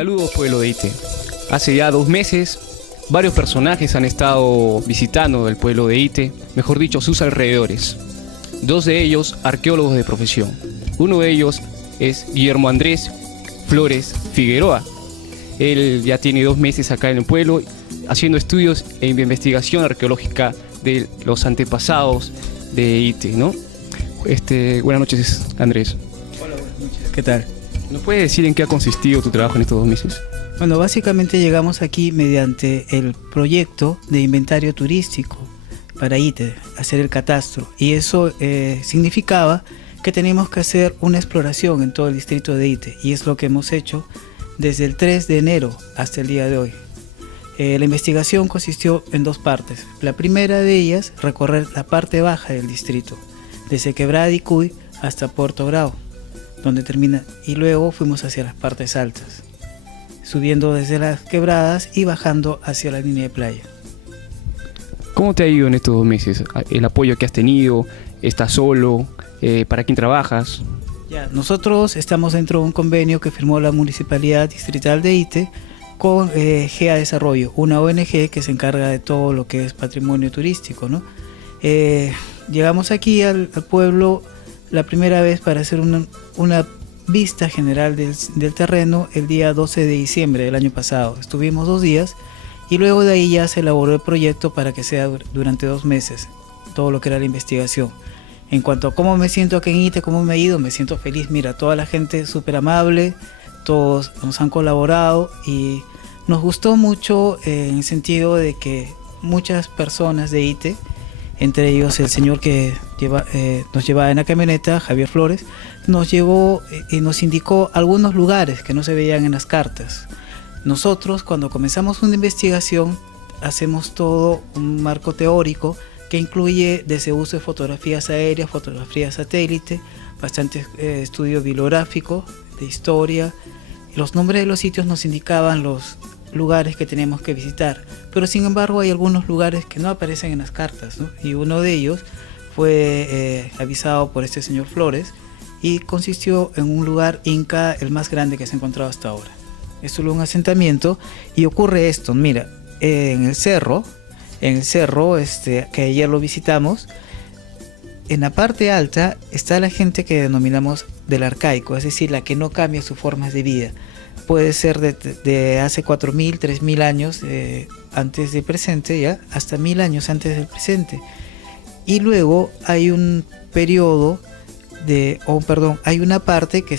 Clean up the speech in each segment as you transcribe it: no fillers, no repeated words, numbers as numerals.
Saludos, pueblo de Ite. Hace ya 2 meses, varios personajes han estado visitando el pueblo de Ite, mejor dicho, sus alrededores. 2 de ellos, arqueólogos de profesión. Uno de ellos es Guillermo Andrés Flores Figueroa. Él ya tiene 2 meses acá en el pueblo, haciendo estudios e investigación arqueológica de los antepasados de Ite, ¿no? Buenas noches, Andrés. Hola, buenas noches. ¿Qué tal? ¿Nos puedes decir en qué ha consistido tu trabajo en estos 2 meses? Bueno, básicamente llegamos aquí mediante el proyecto de inventario turístico para Ite, hacer el catastro. Y eso significaba que teníamos que hacer una exploración en todo el distrito de Ite. Y es lo que hemos hecho desde el 3 de enero hasta el día de hoy. La investigación consistió en 2 partes. La primera de ellas, recorrer la parte baja del distrito, desde Quebrada de Icuy hasta Puerto Grau, donde termina, y luego fuimos hacia las partes altas, subiendo desde las quebradas y bajando hacia la línea de playa. ¿Cómo te ha ido en estos 2 meses? ¿El apoyo que has tenido? ¿Estás solo? ¿Para quién trabajas? Nosotros estamos dentro de un convenio que firmó la Municipalidad Distrital de Ite con GEA Desarrollo, una ONG que se encarga de todo lo que es patrimonio turístico, ¿no? Llegamos aquí al pueblo la primera vez para hacer una vista general del terreno el día 12 de diciembre del año pasado. Estuvimos 2 días y luego de ahí ya se elaboró el proyecto para que sea durante 2 meses, todo lo que era la investigación. En cuanto a cómo me siento aquí en Ite, cómo me ha ido, me siento feliz. Mira, toda la gente súper amable, todos nos han colaborado y nos gustó mucho en el sentido de que muchas personas de Ite, entre ellos el señor que nos llevaba en la camioneta, Javier Flores, nos llevó y nos indicó algunos lugares que no se veían en las cartas. Nosotros, cuando comenzamos una investigación, hacemos todo un marco teórico que incluye desde uso de fotografías aéreas, fotografías satélite, bastante estudio bibliográfico, de historia. Los nombres de los sitios nos indicaban los lugares que tenemos que visitar, pero sin embargo hay algunos lugares que no aparecen en las cartas, ¿no? Y uno de ellos fue avisado por este señor Flores y consistió en un lugar inca, el más grande que se ha encontrado hasta ahora. Es solo un asentamiento y ocurre esto, mira, en el cerro que ayer lo visitamos, en la parte alta está la gente que denominamos del arcaico, es decir, la que no cambia sus formas de vida. Puede ser de hace 4.000, 3.000 años antes del presente, ¿ya? Hasta 1.000 años antes del presente. Y luego hay un periodo hay una parte que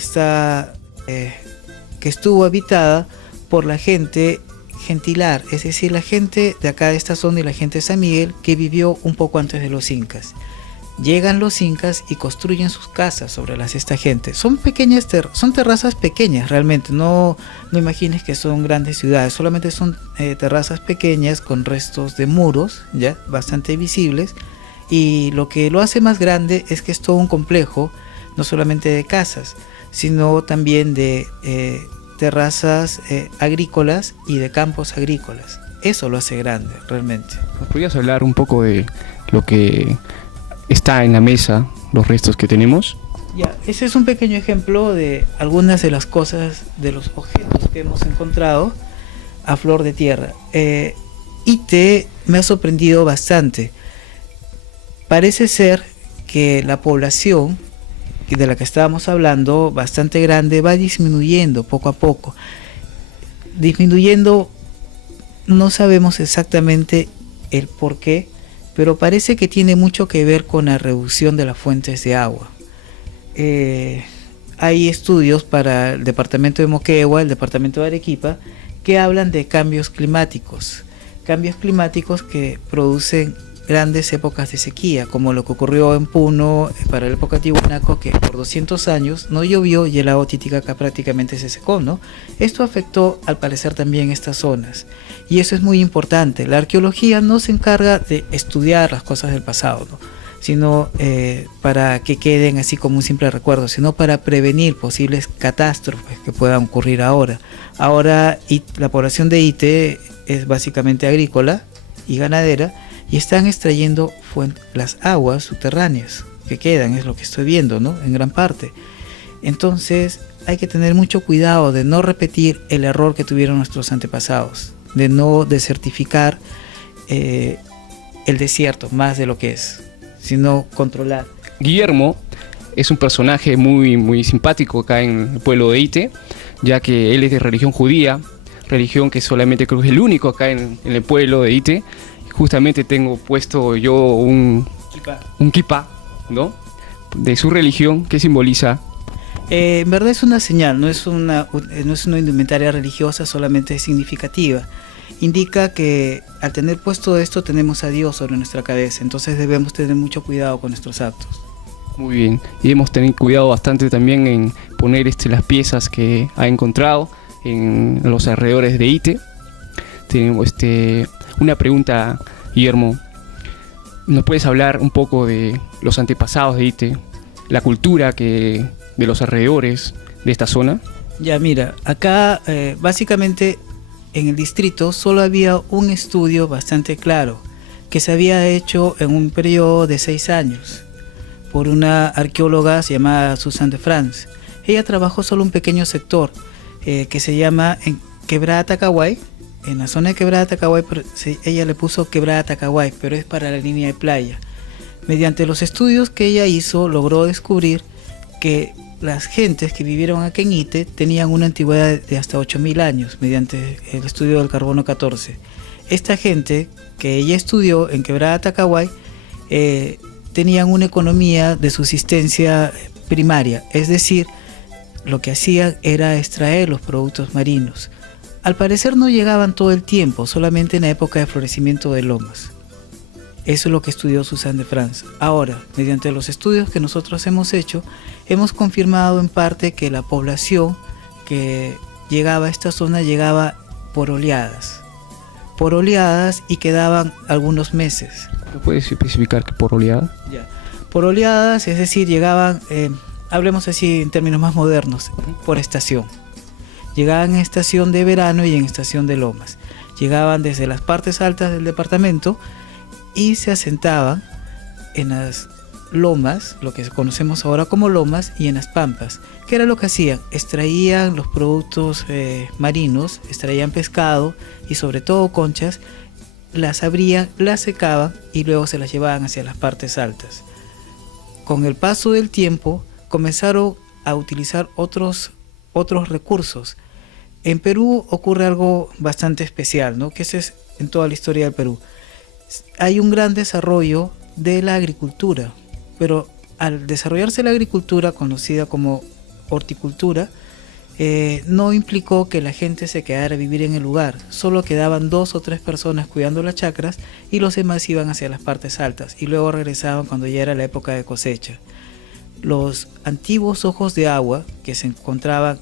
estuvo habitada por la gente gentilar, es decir, la gente de acá de esta zona y la gente de San Miguel que vivió un poco antes de los incas. Llegan los incas y construyen sus casas sobre las de esta gente. Son pequeñas, son terrazas pequeñas realmente, no imagines que son grandes ciudades, solamente son terrazas pequeñas con restos de muros, ya bastante visibles, y lo que lo hace más grande es que es todo un complejo, no solamente de casas, sino también de terrazas agrícolas y de campos agrícolas. Eso lo hace grande realmente. ¿Nos podrías hablar un poco de lo que está en la mesa, los restos que tenemos? Ese es un pequeño ejemplo de algunas de las cosas, de los objetos que hemos encontrado a flor de tierra. Ite me ha sorprendido bastante. Parece ser que la población de la que estábamos hablando, bastante grande, va disminuyendo poco a poco. Disminuyendo, no sabemos exactamente el por qué, pero parece que tiene mucho que ver con la reducción de las fuentes de agua. Hay estudios para el departamento de Moquegua, el departamento de Arequipa, que hablan de cambios climáticos que producen grandes épocas de sequía, como lo que ocurrió en Puno para la época Tiwanaku, que por 200 años no llovió y el lago Titicaca prácticamente se secó, ¿no? Esto afectó al parecer también estas zonas y eso es muy importante. La arqueología no se encarga de estudiar las cosas del pasado, ¿no? Sino para que queden así como un simple recuerdo, sino para prevenir posibles catástrofes que puedan ocurrir ahora. Ahora la población de Ite es básicamente agrícola y ganadera, y están extrayendo las aguas subterráneas que quedan, es lo que estoy viendo, ¿no? En gran parte. Entonces hay que tener mucho cuidado de no repetir el error que tuvieron nuestros antepasados, de no desertificar el desierto más de lo que es, sino controlar. Guillermo es un personaje muy simpático acá en el pueblo de Ite, ya que él es de religión judía, religión que solamente creo que es el único acá en el pueblo de Ite. Justamente tengo puesto yo un kipá, ¿no?, de su religión, que simboliza. En verdad es una señal, no es una indumentaria religiosa, solamente es significativa. Indica que al tener puesto esto tenemos a Dios sobre nuestra cabeza, entonces debemos tener mucho cuidado con nuestros actos. Muy bien, y debemos tener cuidado bastante también en poner las piezas que ha encontrado en los alrededores de Ite. Tenemos una pregunta, Guillermo. ¿Nos puedes hablar un poco de los antepasados de Ite, la cultura de los alrededores de esta zona? Ya, mira, acá básicamente en el distrito solo había un estudio bastante claro que se había hecho en un periodo de 6 años por una arqueóloga llamada Susan de France. Ella trabajó solo un pequeño sector que se llama en Quebrada Tacahuay, en la zona de Quebrada Tacahuay, ella le puso Quebrada Tacahuay, pero es para la línea de playa. Mediante los estudios que ella hizo, logró descubrir que las gentes que vivieron aquí en Ite tenían una antigüedad de hasta 8.000 años, mediante el estudio del carbono 14. Esta gente que ella estudió en Quebrada Tacahuay tenían una economía de subsistencia primaria, es decir, lo que hacían era extraer los productos marinos. Al parecer no llegaban todo el tiempo, solamente en la época de florecimiento de lomas. Eso es lo que estudió Susan de France. Ahora, mediante los estudios que nosotros hemos hecho, hemos confirmado en parte que la población que llegaba a esta zona llegaba por oleadas y quedaban algunos meses. ¿No puedes especificar qué por oleada? Ya. Por oleadas, es decir, llegaban, hablemos así en términos más modernos, por estación. Llegaban en estación de verano y en estación de lomas. Llegaban desde las partes altas del departamento y se asentaban en las lomas, lo que conocemos ahora como lomas, y en las pampas. ¿Qué era lo que hacían? Extraían los productos marinos, extraían pescado y sobre todo conchas, las abrían, las secaban y luego se las llevaban hacia las partes altas. Con el paso del tiempo comenzaron a utilizar otros recursos. En Perú ocurre algo bastante especial, ¿no?, que ese es en toda la historia del Perú. Hay un gran desarrollo de la agricultura, pero al desarrollarse la agricultura, conocida como horticultura, no implicó que la gente se quedara a vivir en el lugar. Solo quedaban 2 o 3 personas cuidando las chacras y los demás iban hacia las partes altas y luego regresaban cuando ya era la época de cosecha. Los antiguos ojos de agua que se encontraban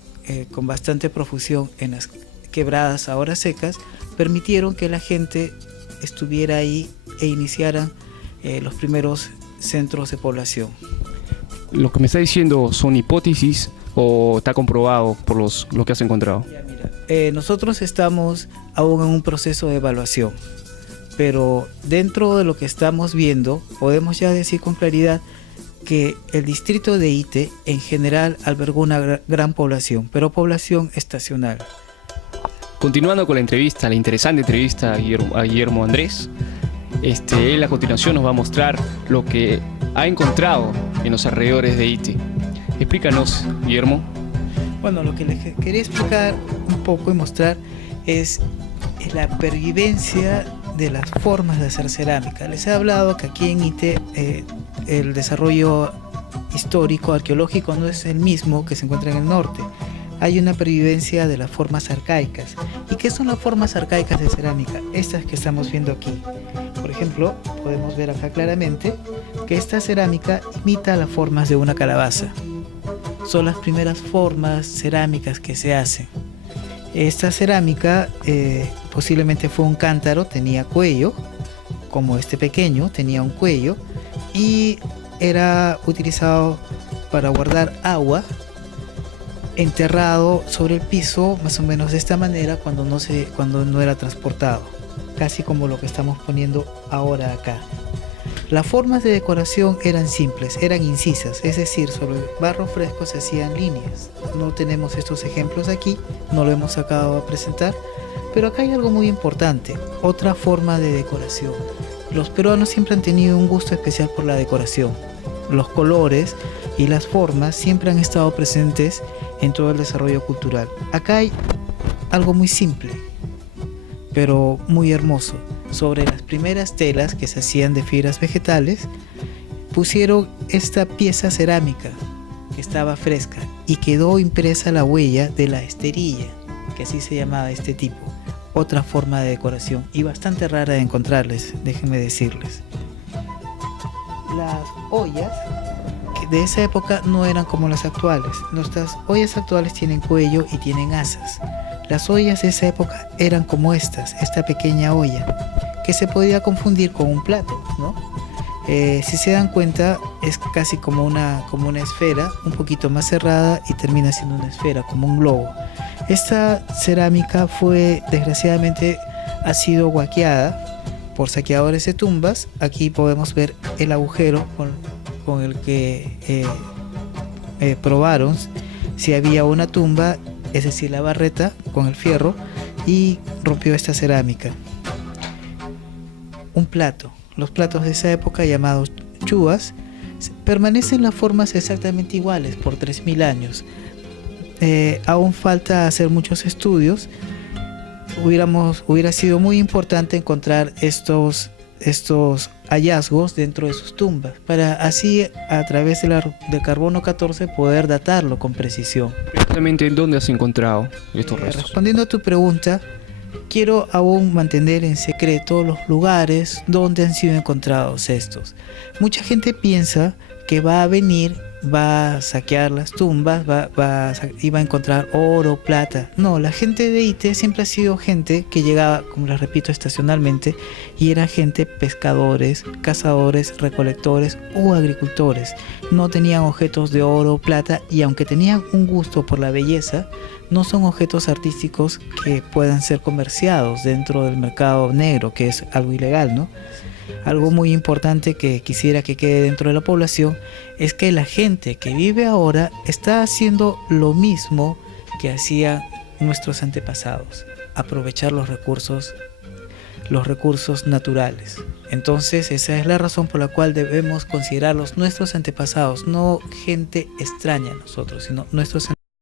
con bastante profusión en las quebradas ahora secas permitieron que la gente estuviera ahí e iniciaran los primeros centros de población. ¿Lo que me está diciendo son hipótesis o está comprobado por lo que has encontrado? Ya, mira, nosotros estamos aún en un proceso de evaluación, pero dentro de lo que estamos viendo podemos ya decir con claridad que el distrito de Ite en general albergó una gran población, pero población estacional. Continuando con la entrevista, la interesante entrevista a Guillermo Andrés, él a continuación nos va a mostrar lo que ha encontrado en los alrededores de Ite. Explícanos, Guillermo. Bueno, lo que les quería explicar un poco y mostrar es la pervivencia de las formas de hacer cerámica. Les he hablado que aquí en Ite el desarrollo histórico, arqueológico, no es el mismo que se encuentra en el norte. Hay una pervivencia de las formas arcaicas. ¿Y qué son las formas arcaicas de cerámica? Estas que estamos viendo aquí. Por ejemplo, podemos ver acá claramente que esta cerámica imita las formas de una calabaza. Son las primeras formas cerámicas que se hacen. Esta cerámica posiblemente fue un cántaro, tenía cuello, como este pequeño, tenía un cuello, y era utilizado para guardar agua, enterrado sobre el piso, más o menos de esta manera, cuando no era transportado, casi como lo que estamos poniendo ahora acá. Las formas de decoración eran simples, eran incisas, es decir, sobre el barro fresco se hacían líneas. No tenemos estos ejemplos aquí, no lo hemos sacado a presentar, pero acá hay algo muy importante, otra forma de decoración. Los peruanos siempre han tenido un gusto especial por la decoración. Los colores y las formas siempre han estado presentes en todo el desarrollo cultural. Acá hay algo muy simple, pero muy hermoso. Sobre las primeras telas que se hacían de fibras vegetales, pusieron esta pieza cerámica que estaba fresca y quedó impresa la huella de la esterilla, que así se llamaba este tipo. Otra forma de decoración y bastante rara de encontrarles, déjenme decirles. Las ollas de esa época no eran como las actuales. Nuestras ollas actuales tienen cuello y tienen asas. Las ollas de esa época eran como esta pequeña olla, que se podía confundir con un plato, ¿no? Si se dan cuenta, es casi como una esfera, un poquito más cerrada y termina siendo una esfera, como un globo. Esta cerámica desgraciadamente, ha sido guaqueada por saqueadores de tumbas. Aquí podemos ver el agujero con el que probaron si había una tumba, es decir, la barreta con el fierro, y rompió esta cerámica. Un plato. Los platos de esa época, llamados chuvas, permanecen las formas exactamente iguales por 3000 años. Aún falta hacer muchos estudios. Hubiera sido muy importante encontrar estos hallazgos dentro de sus tumbas, para así, a través del carbono 14, poder datarlo con precisión. Exactamente, ¿en dónde has encontrado estos restos? Respondiendo a tu pregunta, quiero aún mantener en secreto los lugares donde han sido encontrados estos. Mucha gente piensa que va a saquear las tumbas, y va a encontrar oro, plata. No, la gente de Ite siempre ha sido gente que llegaba, como les repito, estacionalmente, y era gente pescadores, cazadores, recolectores o agricultores. No tenían objetos de oro, plata, y aunque tenían un gusto por la belleza, no son objetos artísticos que puedan ser comerciados dentro del mercado negro, que es algo ilegal, ¿no? Algo muy importante que quisiera que quede dentro de la población es que la gente que vive ahora está haciendo lo mismo que hacían nuestros antepasados: aprovechar los recursos naturales. Entonces, esa es la razón por la cual debemos considerarlos nuestros antepasados, no gente extraña a nosotros, sino nuestros antepasados.